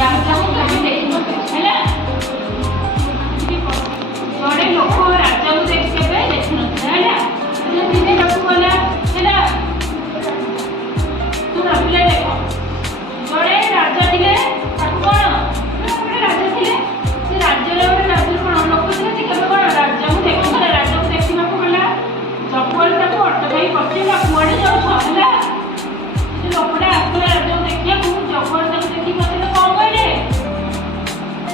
ରାଜାକୁ କେବେ ଦେଖିନଥିଲେ ହେଲା। ଜଣେ ଲୋକ ରାଜାକୁ କେବେ ଦେଖିନଥିଲେ ହେଲା। ଦିନେ ତାକୁ ଗଲା ହେଲା। ତୁ ଭାବିଲେ ଦେଖ ଜଣେ ରାଜା ଥିଲେ, ତାକୁ କଣ ଗୋଟେ ରାଜା ଥିଲେ, ସେ ରାଜ୍ୟରେ ଗୋଟେ ରାଜ୍ୟରେ କଣ ଲୋକ ଥିଲେ, ସେ କେବେ କଣ ରାଜାକୁ ଦେଖୁଥିଲେ। ରାଜାକୁ ଦେଖିବାକୁ ଗଲା, ସବୁବେଳେ ତାକୁ ଅଟକାଇ ପଚାରିଲା କୁଆଡ଼େ ଯାଉଛ ହେଲା। ସେ ଲୋକଟା ଆସିଲା ରାଜାକୁ ଦେଖିବାକୁ, ଜବର ତାକୁ ଦେଖି ପଚାରିଲା କଣ କହିଲେ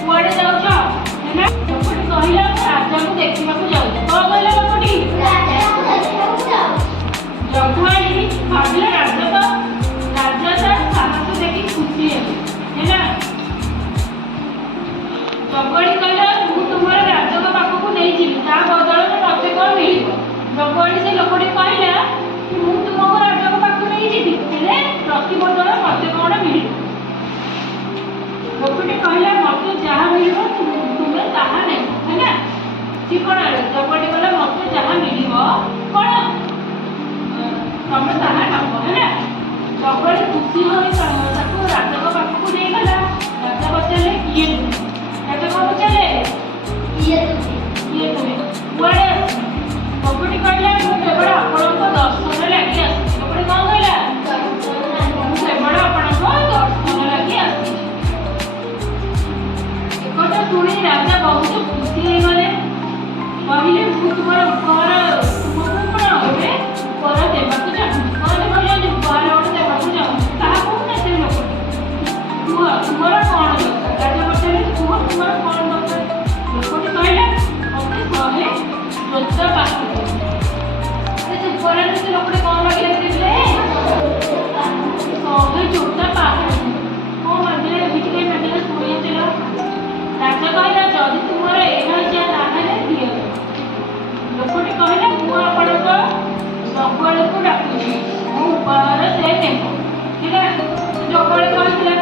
କୁଆଡ଼େ ଯାଉଛ ହେଲା। ଲୋକଟି କହିଲା ମୁଁ ରାଜାକୁ ଦେଖିବାକୁ ଯାଉଛି। କଣ କହିଲା ଲୋକଟି? ଜଗୁଆଳି ଭାବିଲା ରାଜା ତା ସାହସ ଦେଖି ଖୁସି ହେବେ ହେଲା। ଜଗୁଆଳି କହିଲା ମୁଁ ତୁମର ରାଜାଙ୍କ ପାଖକୁ ନେଇଯିବି, ତା ବଦଳରେ ମତେ କଣ ମିଳିବ? ଜଗୁଆଳି ସେ ଲୋକଟି କହିଲା ମୁଁ ତୁମକୁ ରାଜାଙ୍କ ପାଖକୁ ନେଇଯିବି, ହେଲେ ପ୍ରତିବଦଳ ମତେ କଣ ମିଳିବ? ଲୋକଟି କହିଲା ମତେ ଯାହା ମିଳିବ ତୁମେ ତାହା ନେବ ହେଲା। ସେ କଣ ଜଗୁଆଳି କହିଲା ମତେ ଯାହା ମିଳିବ କଣ ତମେ ତାହା ନେବ ହେଲା। ଜଗୁଆଳି ଖୁସି ହୋଇ ତାକୁ ରାଜାଙ୍କ ପାଖକୁ ନେଇଗଲା। ରାଜା ପଚାରିଲେ କିଏ ତୁମେ? ରାଜା କଣ ପଚାରିଲେ କିଏ ତୁମେ କୁଆଡ଼େ ଆସିଛ? ଲୋକଟି କହିଲା ମୁଁ କେବଳ ଆପଣଙ୍କ ଦର୍ଶନ ଲାଗି ଆସିଛି। ଲୋକଟି କଣ କହିଲା? ମୁଁ କେବଳ ଆପଣଙ୍କ ଦର୍ଶନ ଲାଗି ଆସିଛି। ଏକଥା ଶୁଣି ରାଜା ବହୁତ ଖୁସି ହେଇଗଲେ। କହିଲେ ମୁଁ ତୁମର ଉପହାର ତୁମକୁ କଣ ଗୋଟେ ଉପହାର ଦେବାକୁ ଚାହୁଁଛି। କଣ କହିଲେ ଉପହାର ଗୋଟେ ଦେବାକୁ ଚାହୁଁଛି। ତାହା କହୁନା ସେ ଲୋକଟି କୁହ ତୁମର କଣ ଦରକାର? ରାଜା ପଚାରିଲେ କୁହ ତୁମର କଣ ଦରକାର? ଲୋକଟି କହିଲା ମତେ 100 ଜୋତା ପାଖ। ସେ ଉପହାରରେ ସେ ଲୋକଟି କଣ ଲଗେଇ ରଖିଥିଲେ? 100 ଜୋତା ପାଖ। କଣ ମାଗିଲେ ଏମିତି ମାଗିଲେ ଶୁଣିଥିଲ? ରାଜା କହିଲା ଯଦି ତୁମର ଏହା ଇଚ୍ଛା ତାହେଲେ ଦିଅ। ଲୋକଟି କହିଲା ମୁଁ ଆପଣଙ୍କ ଜଗୁଆଳିକୁ ଡାକୁଛି, ମୋ ଉପହାର ସେ ନେବ ଠିକ ଅଛି। ଜଗୁଆଳି କହିଥିଲା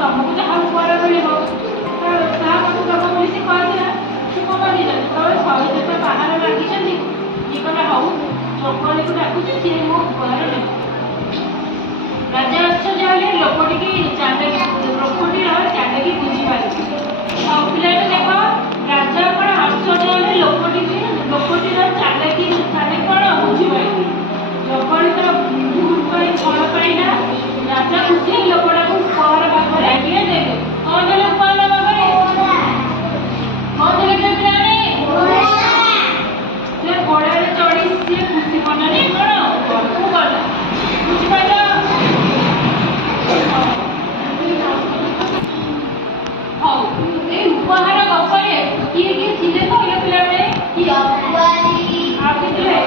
ତମକୁ ଯାହା ଉପହାର ମିଳିବ ତାହା ମତେ ଦେବ ବୋଲି ସେ କହିଥିଲା। ସେ କଣ ମାଗିଲା? ଯେତେବେଳେ 100 ଜୋତା ବାହାରେ ମାଗିଛନ୍ତି, ଇଏ କହିଲା ହଉ ଜଗୁଆଳିକୁ ଡାକୁଛି, ସିଏ ମୋ ଉପହାର ନେବ। ରାଜା ଆଶ୍ଚର୍ଯ୍ୟ ହେଲେ। ଲୋକଟିର ଚାଲାକି ବୁଝିପାରିଲେ। ଆଉ ପିଲାଟା ଦେଖ ରାଜା କଣ ଆଶ୍ଚର୍ଯ୍ୟ ହେଲେ, ଲୋକଟିର ଚାଲାକି କଣ ବୁଝିପାରିଲେ। ଜଗୁଆଳିର ଭୁଲ ପାଇଁ ଫଳ ପାଇଲା। ରାଜା ଖୁସି ଲୋକଟାକୁ ଉପହାର ଭାବରେ ଦେଲେ। କଣ ଦେଲେ ଉପହାର ଭାବରେ? କଣ ଦେଲେ ପିଲାମାନେ? ସେ ଘୋଡ଼ାରେ ଚଢ଼ି ସିଏ ଖୁସି ମନରେ କଣ ଘରକୁ ଗଲା। ବୁଝିପାରିଲ? ହଉ ଏଇ ଉପହାର ଗପରେ କିଏ କିଏ ଥିଲେ କହିଲେ ପିଲାମାନେ? ଆଉ କିଏ ଥିଲେ?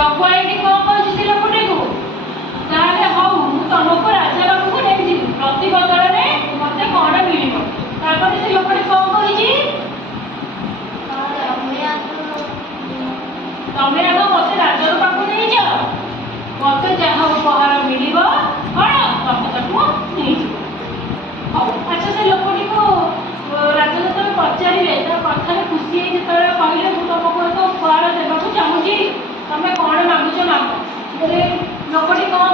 ଜଗୁଆଳି କଣ କହୁଛି ସେ ଲୋକଟିକୁ? ତାହେଲେ ହଉ ମୁଁ ତମକୁ ରାଜା ପାଖକୁ ନେଇଯିବି, ପ୍ରତିବଦଳରେ ମତେ କଣ ମିଳିବ? ତାପରେ ସେ ଲୋକଟି କଣ କହିଛି? ତମେ ଆଗ ମତେ ରାଜାର ପାଖକୁ ନେଇଯାଅ, ମତେ ଯାହା ଉପହାର ମିଳିବ କଣ ତମେ ତାକୁ ନେଇଯିବ। ହଉ ଆଚ୍ଛା ସେ ଲୋକଟିକୁ ରାଜା ଯେତେବେଳେ ପଚାରିଲେ, ତା କଥାରେ ଖୁସି ହେଇ ଯେତେବେଳେ କହିଲେ ମୁଁ ତମକୁ ଏକ ଉପହାର ଦେବାକୁ ଚାହୁଁଛି, ତମେ କଣ ମାଗୁଛ ମାଗ। ଲୋକଟି କଣ